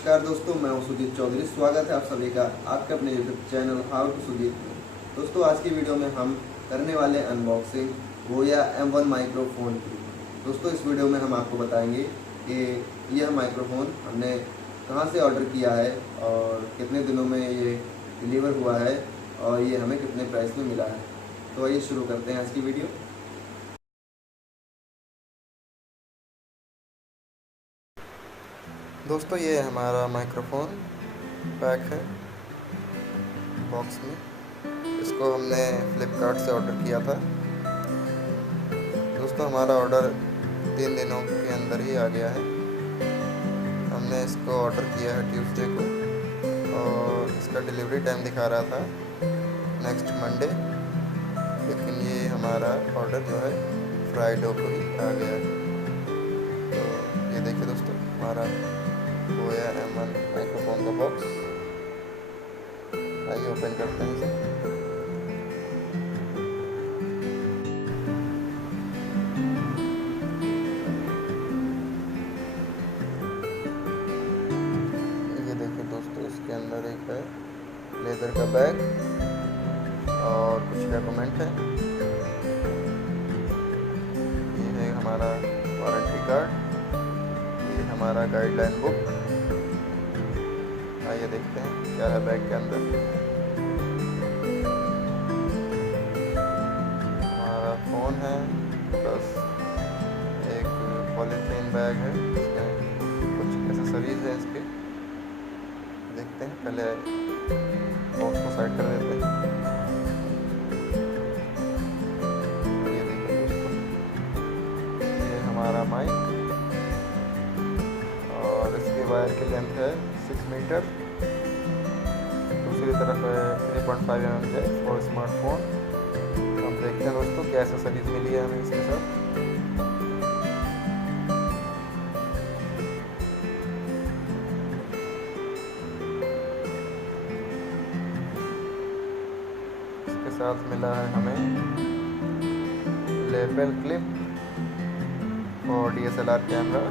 नमस्कार दोस्तों, मैं हूं सुजीत चौधरी। स्वागत है आप सभी का आपके अपने YouTube channel how to Sujit में। दोस्तों, आज की वीडियो में हम करने वाले अनबॉक्सिंग बोया M1 माइक्रोफोन की। दोस्तों, इस वीडियो में हम आपको बताएंगे कि यह माइक्रोफोन हमने कहां से ऑर्डर किया है और कितने दिनों में ये डिलीवर हुआ है और ये हमें कितने प्राइस में मिला है। तो आइए शुरू करते हैं आज की वीडियो। दोस्तों, ये हमारा माइक्रोफोन पैक है बॉक्स में। इसको हमने फ्लिपकार्ट से ऑर्डर किया था। दोस्तों, हमारा ऑर्डर 3 दिनों के अंदर ही आ गया है। हमने इसको ऑर्डर किया है ट्यूसडे को और इसका डिलीवरी टाइम दिखा रहा था नेक्स्ट मंडे, लेकिन ये हमारा ऑर्डर जो है फ्राइडे को ही आ गया है। तो ये देखिए दोस्तों, हमारा बोया M1 माइक्रोफोन का बॉक्स। आइए ओपन करते हैं इसे। ये देखिए दोस्तों, इसके अंदर एक है लेदर का बैग और कुछ डॉक्यूमेंट है। ये है हमारा वारंटी कार्ड, ये हमारा गाइडलाइन बुक। आइए देखते हैं क्या है बैग के अंदर। हमारा फ़ोन है, प्लस एक पॉलीथीन बैग है, इसमें कुछ एक्सेसरीज है इसके। देखते हैं, पहले बॉक्स को साइड कर देते हैं। ये देखिए दोस्तों, ये हमारा माइक और इसकी वायर की लेंथ है 6 मीटर। दूसरी तरफ है 3.5 mm जैक और स्मार्टफोन। हम देखते हैं दोस्तों क्या एक्सेसरीज मिली है हमें इसके साथ। इसके साथ मिला है हमें लेवल क्लिप और DSLR कैमरा,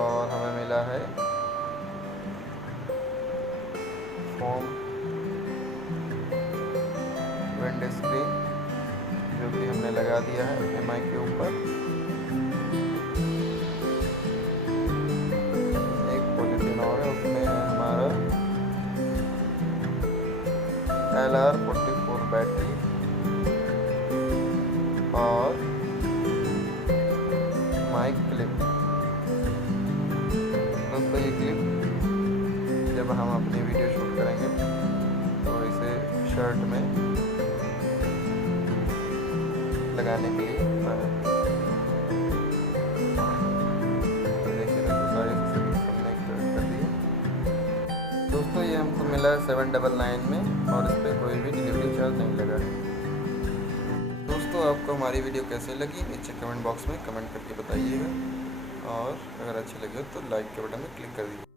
और हमें मिला है फोम विंड स्क्रीन, जो कि हमने लगा दिया है अपने माइक के ऊपर। एक पॉलीथीन और है, उसमें है हमारा LR44 बैटरी और माइक क्लिप। दोस्तों, ये क्लिप जब हम अपनी वीडियो शूट करेंगे तो इसे शर्ट में लगाने के लिए होता है। देखिए सारे हमने कर दिए। दोस्तों, ये हमको मिला है 799 में और इस पर कोई भी डिलीवरी चार्ज नहीं लगा है। दोस्तों, आपको हमारी वीडियो कैसे लगी नीचे कमेंट बॉक्स में कमेंट करके बताइएगा, और अगर अच्छी लगी हो तो लाइक के बटन में क्लिक कर दीजिए।